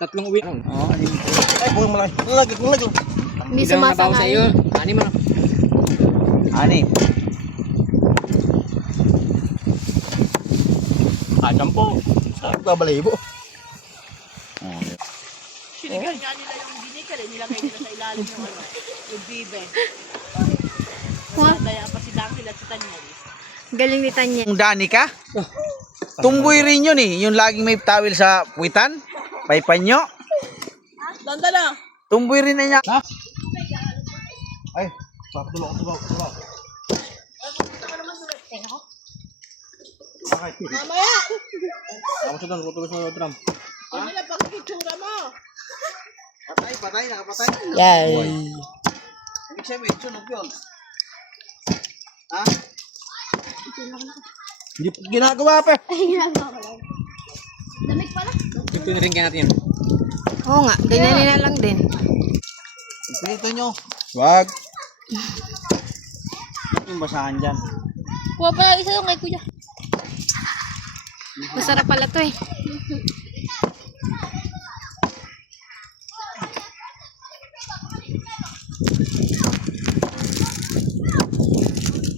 Tatlong uwi. Oh, anim. Ay, buong malaki. Lagi. Hindi Hindi naman nabaw sa sumasangay. iyo. Ani man. Anim. Sampo. Saan ka balibo? Oh, Sinigal nga nila yung ginikal, nilagay nila sa ilalim yung ano, yung bibe. Daya pa si Dangkil at si Tanyalis. Galing ni Tanya. Yung Dani ka? Tumboy rin yun eh. Yung laging may tawil sa puwitan. Paypanyo. Danda na! Tumboy rin na niya. Ha? Ay, tulog. Mamaya! Ako sa doon, kutulis mo yung drum. Hindi na pagkitsura mo! Patay, nakapatay. Yay. Ibig sabihin, sunog yun. Ha? Hindi ginagawa pa. Ito na rin kaya natin yun. Oo nga, ganyan na lang din. Ito nyo. Wag. Yung basahan dyan. Kuha pa lang isa yung kay kuya. Masarap pala to eh.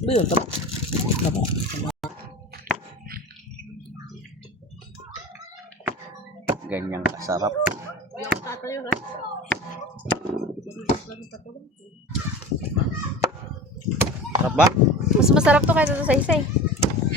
Ba yun? Tama. Ganyang kasarap. Yung tatayo ha. Sarap ba? Mas masarap to kaysa sa isa-isa eh.